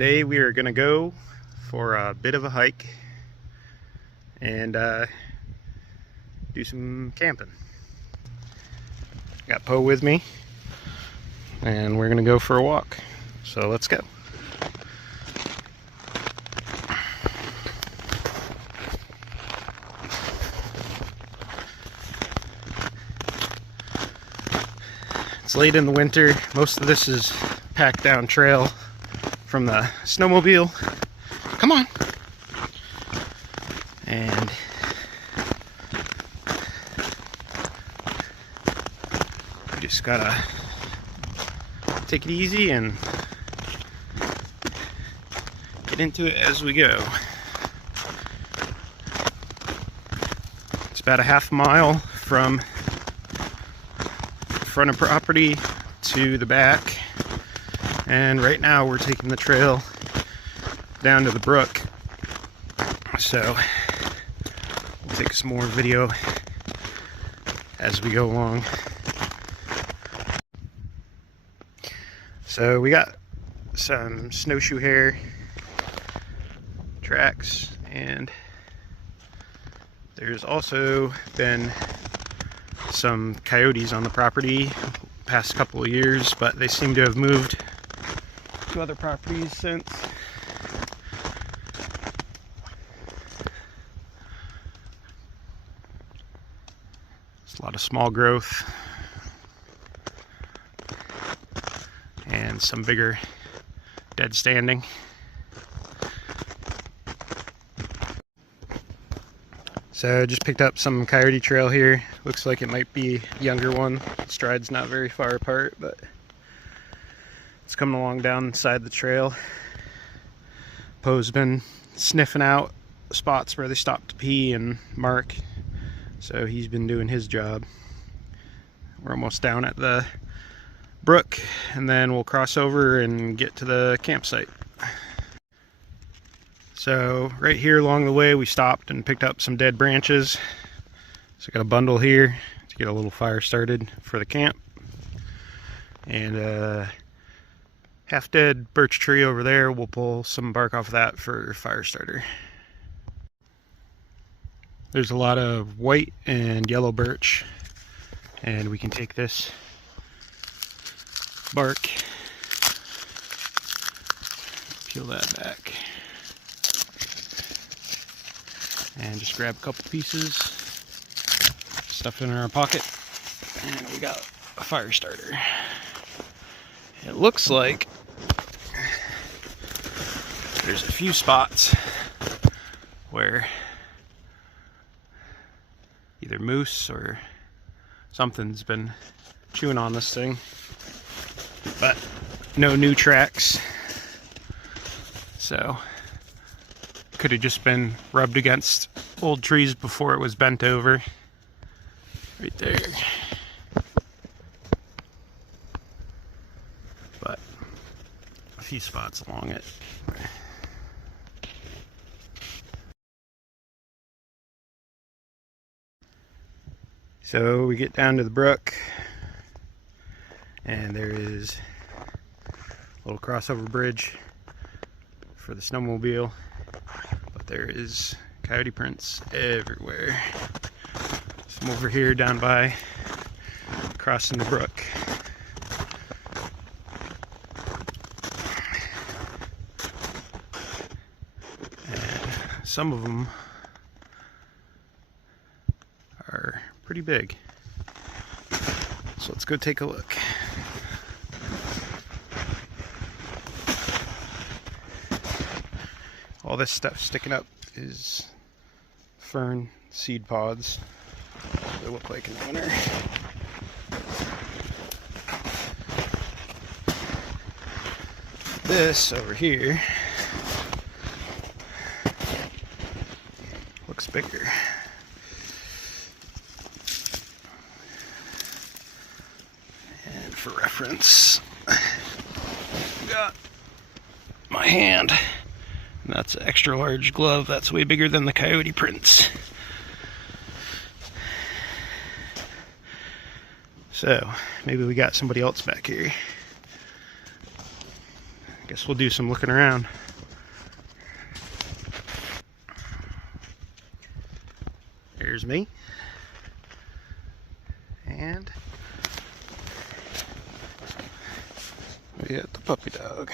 Today we are gonna go for a bit of a hike and do some camping. Got Poe with me and we're gonna go for a walk. So let's go. It's late in the winter. Most of this is packed down trail from the snowmobile. Come on. And we just gotta take it easy and get into it as we go. It's about a half mile from the front of property to the back. And right now we're taking the trail down to the brook. So we'll take some more video as we go along. So we got some snowshoe hare tracks, and there's also been some coyotes on the property past couple of years, but they seem to have moved to other properties since. It's a lot of small growth and some bigger dead standing. So just picked up some coyote trail here. Looks like it might be a younger one. Stride's not very far apart, but it's coming along down inside the trail. Poe's been sniffing out spots where they stop to pee and mark, so he's been doing his job. We're almost down at the brook, and then we'll cross over and get to the campsite. So right here along the way we stopped and picked up some dead branches. So I got a bundle here to get a little fire started for the camp. And half dead birch tree over there, we'll pull some bark off of that for fire starter. There's a lot of white and yellow birch, and we can take this bark, peel that back, and just grab a couple pieces, stuff it in our pocket, and we got a fire starter. It looks like there's a few spots where either moose or something's been chewing on this thing, but no new tracks, so could have just been rubbed against old trees before it was bent over. Right there. But a few spots along it. So we get down to the brook, and there is a little crossover bridge for the snowmobile, but there is coyote prints everywhere. Some over here down by crossing the brook. And some of them are pretty big. So let's go take a look. All this stuff sticking up is fern seed pods. They look like in the winter. This over here looks bigger. And for reference, I've got my hand. And that's an extra large glove. That's way bigger than the coyote prints. So maybe we got somebody else back here. Guess we'll do some looking around. There's me. And we got the puppy dog.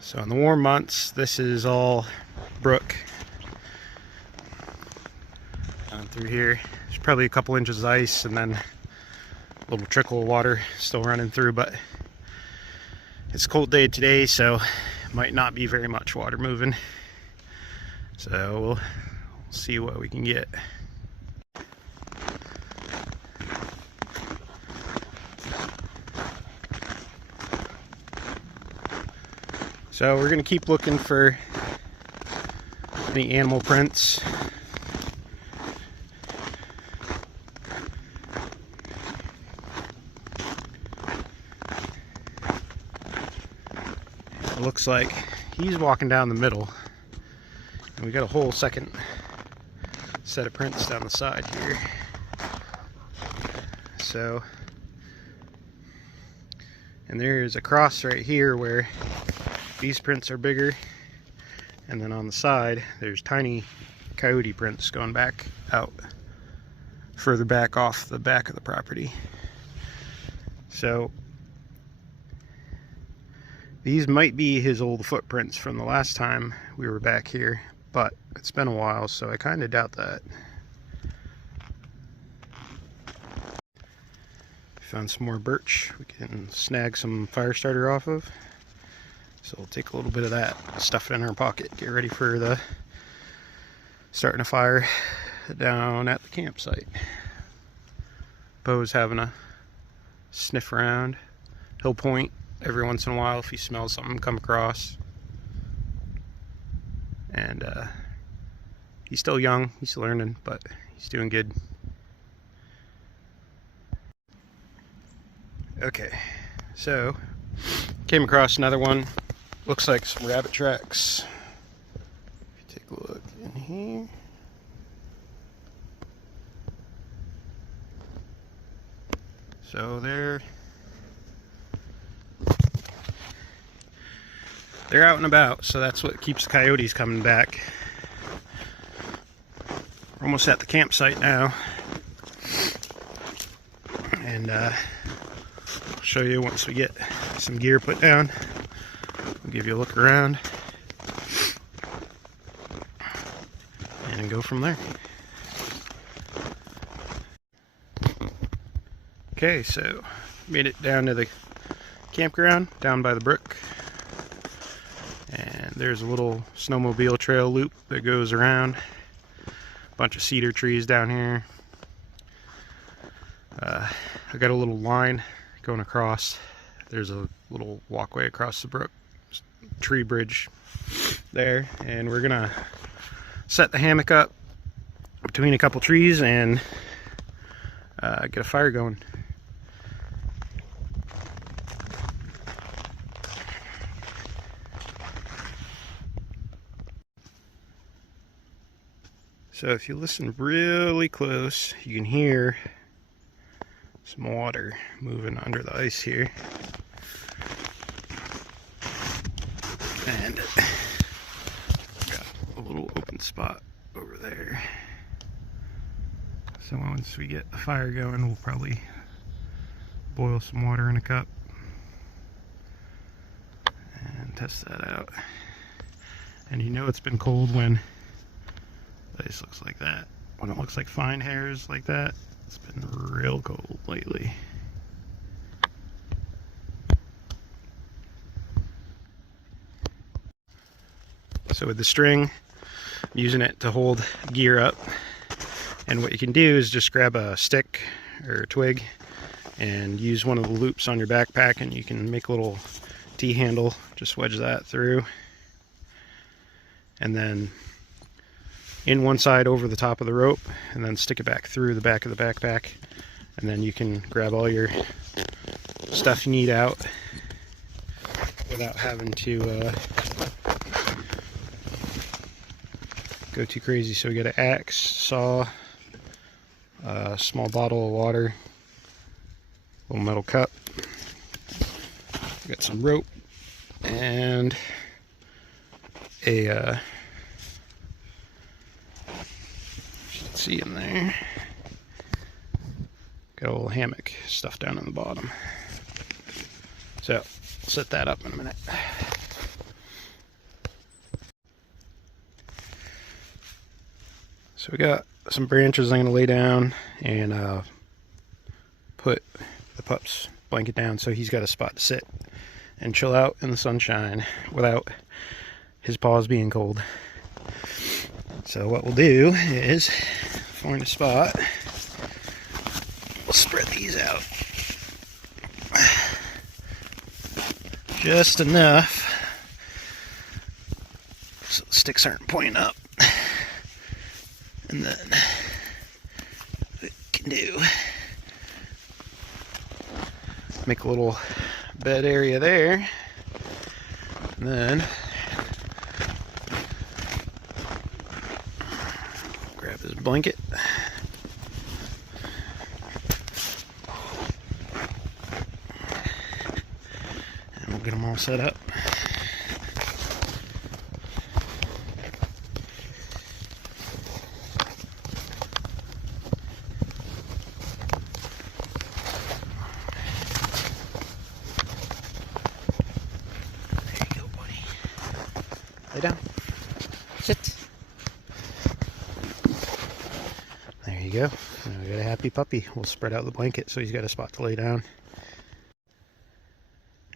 So in the warm months, this is all brook. Down through here, there's probably a couple inches of ice and then a little trickle of water still running through, but it's a cold day today, so might not be very much water moving. So we'll see what we can get. So we're gonna keep looking for any animal prints. It looks like he's walking down the middle, and we got a whole second set of prints down the side here. So, and there's a cross right here where these prints are bigger, and then on the side there's tiny coyote prints going back out further back off the back of the property. So these might be his old footprints from the last time we were back here, but it's been a while, so I kind of doubt that. Found some more birch we can snag some fire starter off of. So we'll take a little bit of that, stuff it in our pocket, get ready for the starting a fire down at the campsite. Bo's having a sniff around. He'll point every once in a while if he smells something come across. And he's still young, he's learning, but he's doing good. Okay, so came across another one. Looks like some rabbit tracks. If you take a look in here. So they're out and about, so that's what keeps the coyotes coming back. We're almost at the campsite now. And I'll show you once we get some gear put down. I'll give you a look around and go from there. Okay, so made it down to the campground down by the brook, and there's a little snowmobile trail loop that goes around. A bunch of cedar trees down here. I got a little line going across. There's a little walkway across the brook, tree bridge there, and we're gonna set the hammock up between a couple trees and get a fire going. So if you listen really close, you can hear some water moving under the ice here. And got a little open spot over there. So once we get the fire going, we'll probably boil some water in a cup and test that out. And you know it's been cold when the ice looks like that. When it looks like fine hairs like that, it's been real cold lately. So with the string, I'm using it to hold gear up. And what you can do is just grab a stick or a twig and use one of the loops on your backpack, and you can make a little T-handle, just wedge that through. And then in one side over the top of the rope, and then stick it back through the back of the backpack, and then you can grab all your stuff you need out without having to go too crazy. So we got an axe, saw, a small bottle of water, Little metal cup. Got some rope and a you can see in there. Got a little hammock stuff down on the bottom. So I'll set that up in a minute. So we got some branches I'm going to lay down and put the pup's blanket down so he's got a spot to sit and chill out in the sunshine without his paws being cold. So what we'll do is find a spot. We'll spread these out just enough so the sticks aren't pointing up. And then what we can do, make a little bed area there, and then grab his blanket. And we'll get them all set up. Lay down. Sit. There you go. Now we got a happy puppy. We'll spread out the blanket so he's got a spot to lay down.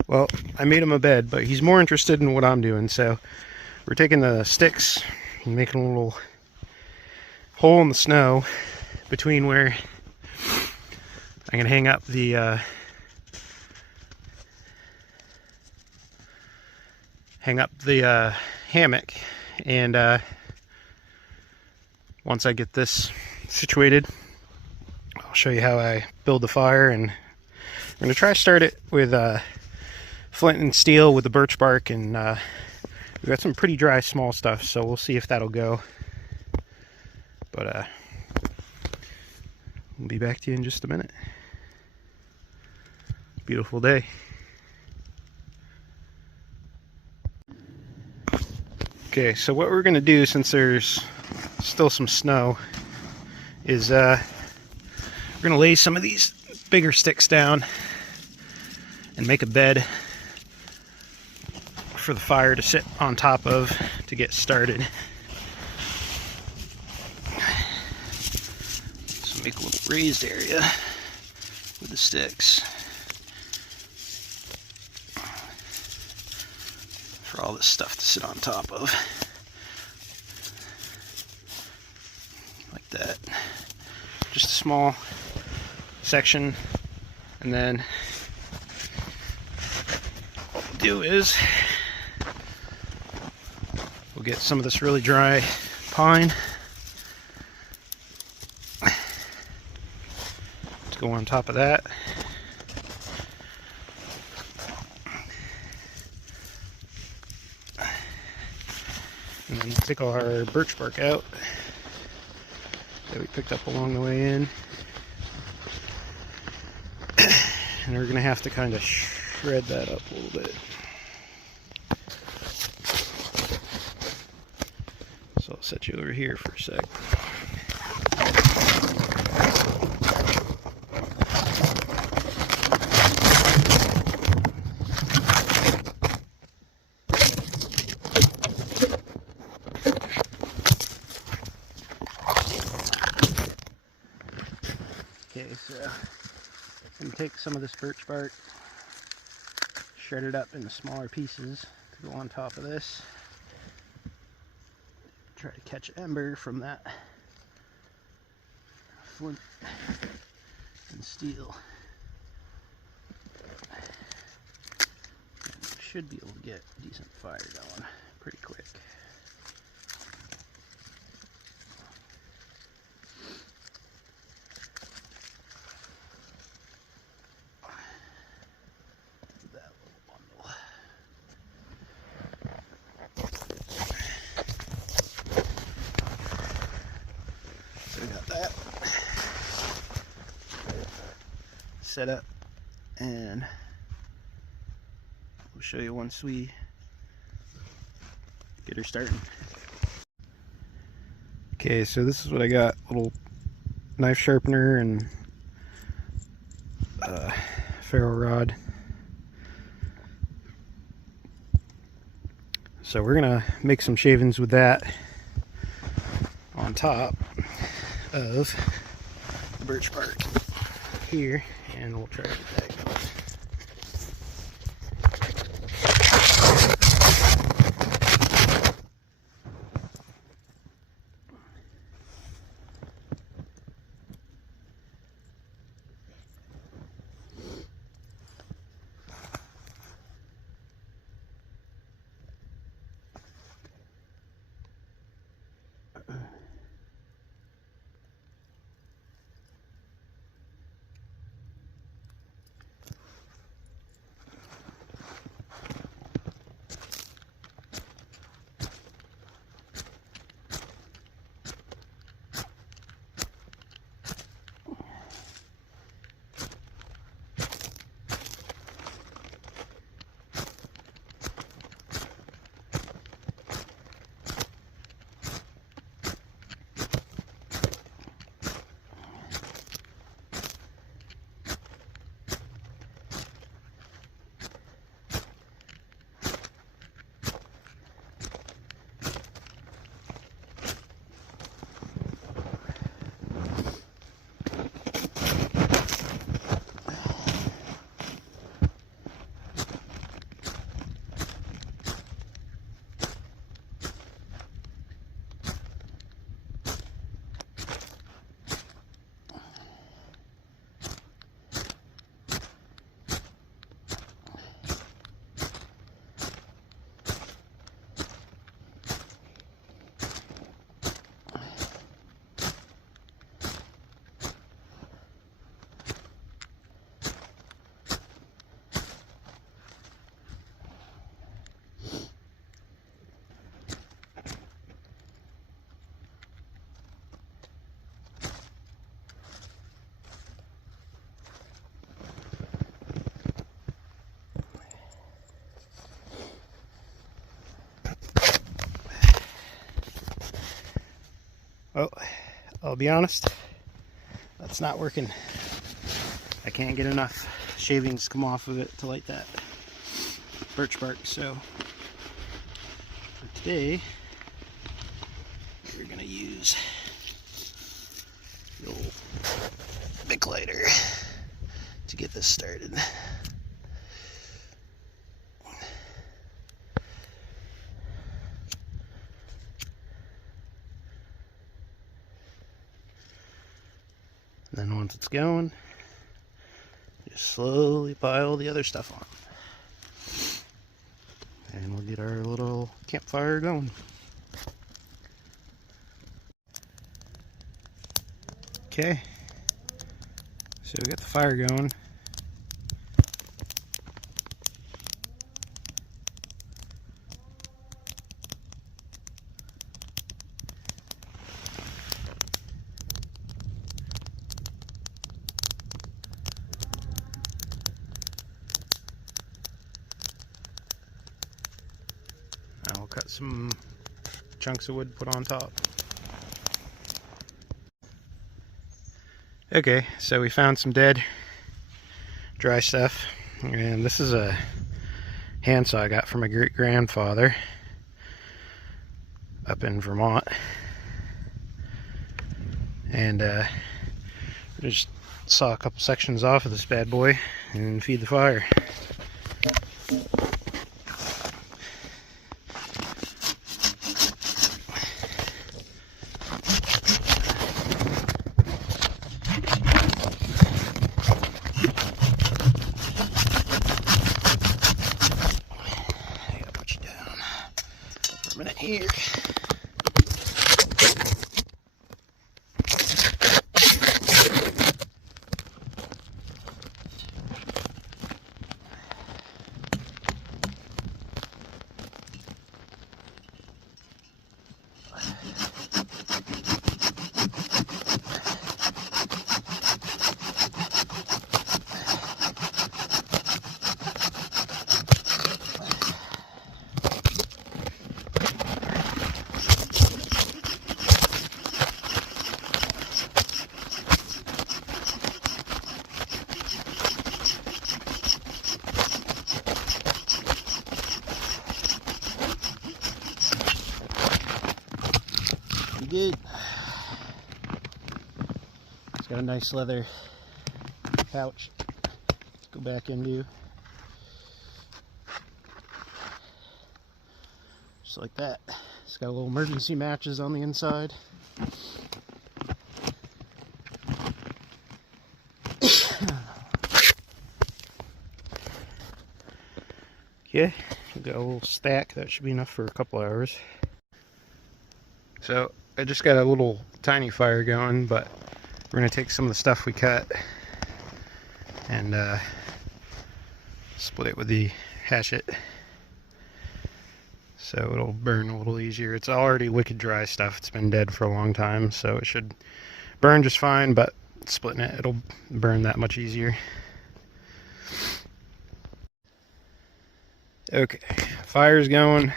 Well, I made him a bed, but he's more interested in what I'm doing, so we're taking the sticks and making a little hole in the snow between where I can hang up the hammock, and once I get this situated, I'll show you how I build the fire. And I'm going to try to start it with flint and steel with the birch bark, and we've got some pretty dry small stuff, so we'll see if that'll go. But we'll be back to you in just a minute. Beautiful day. Okay, so what we're going to do, since there's still some snow, is we're going to lay some of these bigger sticks down and make a bed for the fire to sit on top of to get started. So make a little raised area with the sticks for all this stuff to sit on top of. Like that. Just a small section, and then what we'll do is we'll get some of this really dry pine to go on top of that. And then we'll take all our birch bark out that we picked up along the way in. And we're going to have to kind of shred that up a little bit. So I'll set you over here for a sec. Okay, so I'm going to take some of this birch bark, shred it up into smaller pieces to go on top of this. Try to catch ember from that flint and steel. And should be able to get decent fire going pretty quick. So we got that set up and we'll show you once we get her starting. Okay, so this is what I got. Little knife sharpener and ferro rod. So we're gonna make some shavings with that on top of birch bark here, and we'll try to get that going. Well, I'll be honest, that's not working. I can't get enough shavings to come off of it to light that birch bark. So for today, we're gonna use the old Bic lighter to get this started. Then once it's going, just slowly pile the other stuff on. And we'll get our little campfire going. Okay, so we got the fire going. I'll cut some chunks of wood, put on top. Okay, so we found some dead dry stuff, and this is a handsaw I got from my great-grandfather up in Vermont, and just saw a couple sections off of this bad boy and feed the fire. Minute here. good. It's got a nice leather pouch to go back into. Just like that. It's got a little emergency matches on the inside. Yeah, got a little stack. That should be enough for a couple hours. So I just got a little tiny fire going, but we're going to take some of the stuff we cut and split it with the hatchet, so it'll burn a little easier. It's already wicked dry stuff. It's been dead for a long time, so it should burn just fine, but splitting it, it'll burn that much easier. Okay, fire's going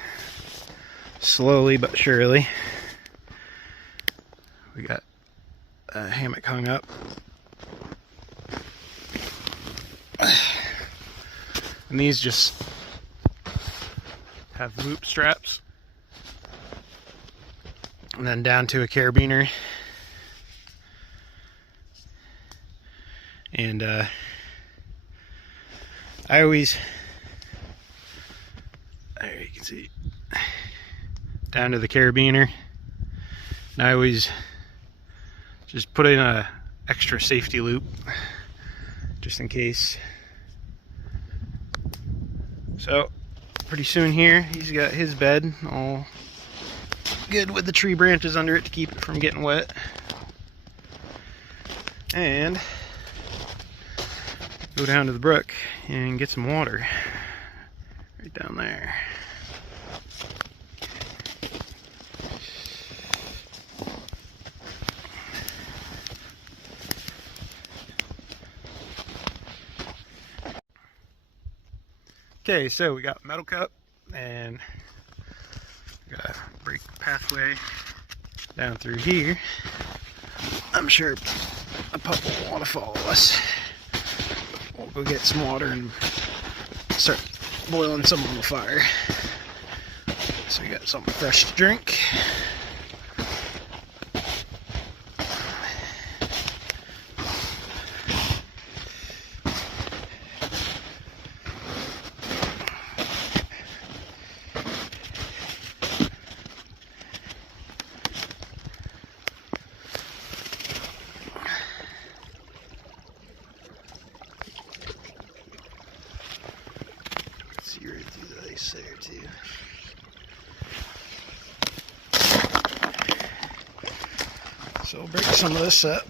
slowly but surely. We got a hammock hung up. And these just have loop straps. And then down to a carabiner. And I always, there you can see, down to the carabiner. And I always just put in a extra safety loop just in case. So pretty soon here, he's got his bed all good with the tree branches under it to keep it from getting wet. And go down to the brook and get some water right down there. Okay, so we got a metal cup and we got a break pathway down through here. I'm sure a pup will want to follow us. We'll go get some water and start boiling some on the fire. So we got something fresh to drink. See right through the ice there too. So we'll break some of this up.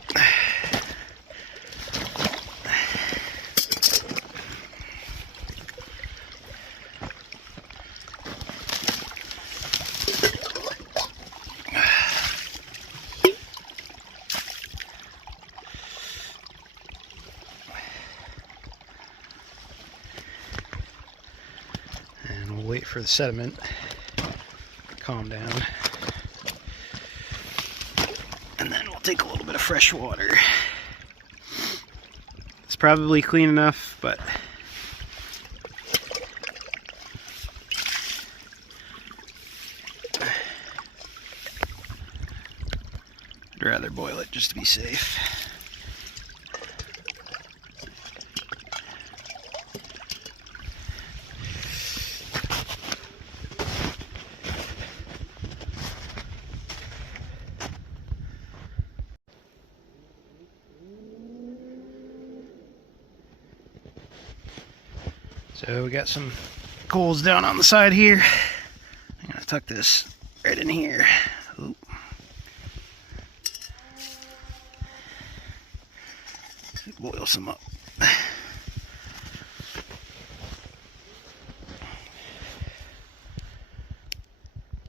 And we'll wait for the sediment to calm down. And then we'll take a little bit of fresh water. It's probably clean enough, but I'd rather boil it just to be safe. So we got some coals down on the side here. I'm gonna tuck this right in here. Oop. Boil some up.